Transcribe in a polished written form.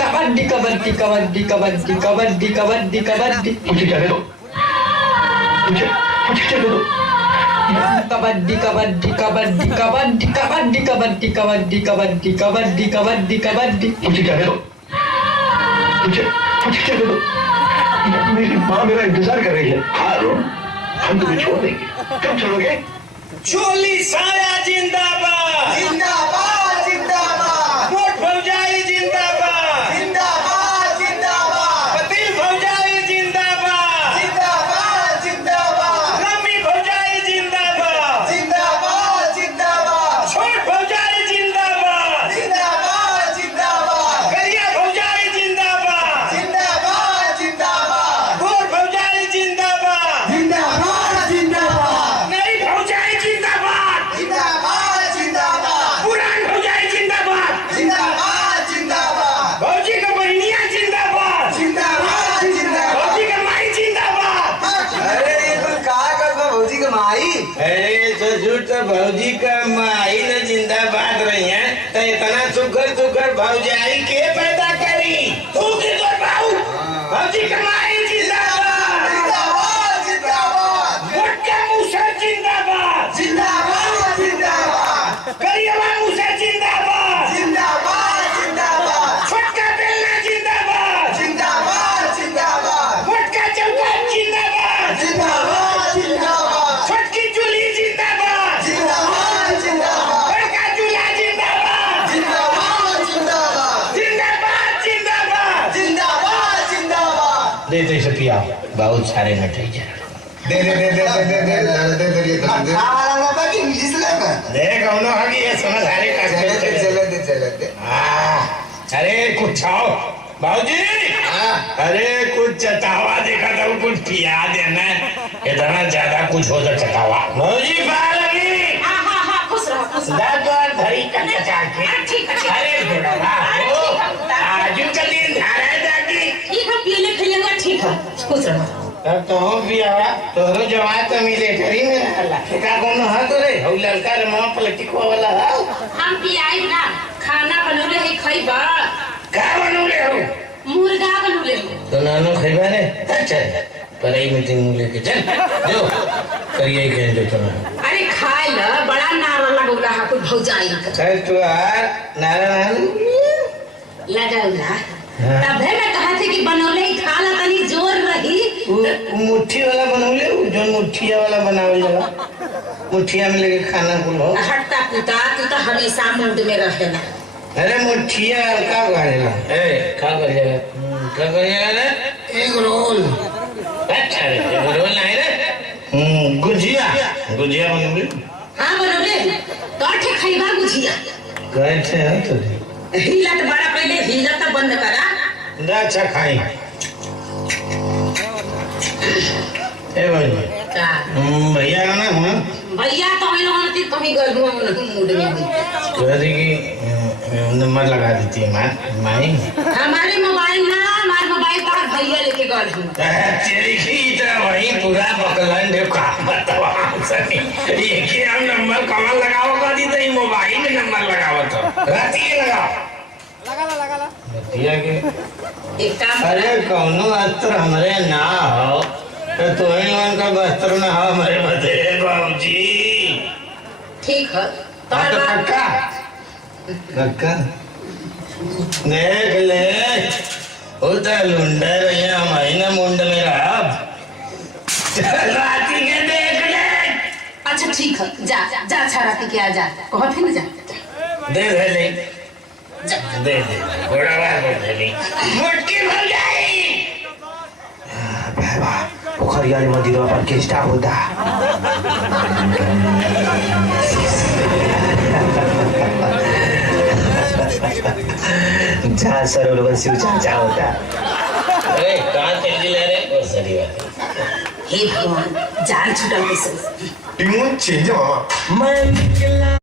कबड्डी कबड्डी कबड्डी कबड्डी कबड्डी कबड्डी कबड्डी मुझे क्या दे दो, मुझे मुझे क्या दे दो। कबड्डी कबड्डी कबड्डी कबड्डी कबड्डी कबड्डी कबड्डी कबड्डी कबड्डी कबड्डी कबड्डी मुझे क्या दे दो, मुझे मुझे क्या दे दो। मेरी माँ मेरा इंतजार कर रही है। हारो, हम तुम्हें छोड़ देंगे, कब छोड़ोगे? चोली साया जिंदाबाद जिंदाबाद जिंदाबाद मोट फौजाई जिंदाबाद जिंदाबाद जिंदाबाद पतिल फौजाई जिंदाबाद जिंदाबाद जिंदाबाद लम्बी फौजाई जिंदाबाद जिंदाबाद जिंदाबाद छोट फौजाई जिंदाबाद जिंदाबाद जिंदाबाद गरिया फौजाई जिंदाबाद जिंदाबाद जिंदाबाद गोर फौजाई जिंदाबाद जिंदाबाद जिंदाबाद नई फौजाई जिंदाबाद जिंदाबाद जिंदाबाद पुरान फौजाई जिंदाबाद जिंदाबाद जिंदाबाद फौजी का बहनिया जिंदाबाद जिंदाबाद जिंदाबाद फौजी का माई जिंदाबाद। अरे ये तुम कहा करता भौजी का माई अरे तो झूठ तो भौजी का माई ने जिंदाबाद रही है तो इतना सुगर सुगर भौजाई के पैदा करी तू की तो भाऊ भौजी का माई जिंदाबाद जिंदाबाद जिंदाबाद मोटका मूसा जिंदाबाद जिंदाबाद जिंदाबाद गरियावा मूसा जिंदाबाद जिंदाबाद जिंदाबाद छोटका बेलना जिंदाबाद जिंदाबाद जिंदाबाद मोटका चौका जिंदाबाद जिंदाबाद जिंदाबाद छोटकी चूल्ही जिंदाबाद जिंदाबाद जिंदाबाद बड़का चूल्हा जिंदाबाद जिंदाबाद जिंदाबाद जिंदाबाद जिंदाबाद जिंदाबाद जिंदाबाद दे दे सकिया बहुत सारे नटाई जा दे दे दे दे दे दे दे दे दे खाना ना बाकी इंग्लिश लेना दे कौनो हगी ये समझ आ रही चले दे अरे कुछ आओ बाबूजी अरे कुछ चटावा देखा था कुछ पिया देना इतना ज्यादा कुछ हो तो चटावा बाबूजी बालगी खुश रहो दादर धरी का चटा के ठीक है अरे बेटा आज का दिन धारा जागी ठीक है पीले खिलेगा ठीक है खुश रहो तब तो हो पिया तोरो जवान तो मिले करी में रहला का कोनो हाथ रे हौ लड़का रे मां पलटिको वाला है हम पियाई ना खाना बनौले है खइबा का बनौले हो मुर्गा बनौले हो तो नानो खइबा रे अच्छा पढ़ाई मीटिंग लेके चल जो करिए के जो तुम अरे खाए ल बड़ा नारा लगौला है कुछ भौजाई का चल तू यार नारायण लगाउला तबे मैं कहा थी कि बनौले ही खा ला तनी जोर रही मुट्ठी वाला बनौले जो मुट्ठिया वाला बनावल जाला मुट्ठिया में लेके खाना कुल हो हटता पुता तू तो हमेशा मूड में रहेला अरे मुट्ठिया का गाड़ेला ए का करिएगा रे एक रोल अच्छा रे रोल नहीं रे गुजिया गुजिया बनौले हां बनौले तो ठीक खइबा गुजिया कैसे है तो हिलत बड़ा पहले हिलत बंद करा दा अच्छा खाई ए भाई का भैया का ना हूँ भैया तो हम लोगों ने तुम्हें गर्भ में मूड में हुई कहती कि नंबर लगा देती है माई हमारे मोबाइल ना हमारे मोबाइल पर भैया लेके गए हम तेरी की इतना वही पूरा बकलन दे का बतावा सनी ये कि हम नंबर कहाँ लगाओ का दी तो मोबाइल में नंबर लगाओ तो राती के लगाओ लगा दिया के एक काम अरे कौनो अस्त्र हमारे ना हो तो तुम्हें उनका वस्त्र ना हो हमारे बदे बाबूजी ठीक है तो पक्का पक्का देख ले उधर लुंडा रहा महीना मुंड में रहा राती के देख ले अच्छा ठीक है जा जा छाराती के आ जा कहो फिर जा दे ले दे घोड़ा दे ले मुट्ठी भर जाई बाबा पोखरिया मंदिर पर केस्टा होता जहाँ सरोवर शिव चाचा होता अरे कहाँ चल ले रे वो सही बात हे भगवान जान छुटा कैसे टीमू चेंज मामा मैं निकला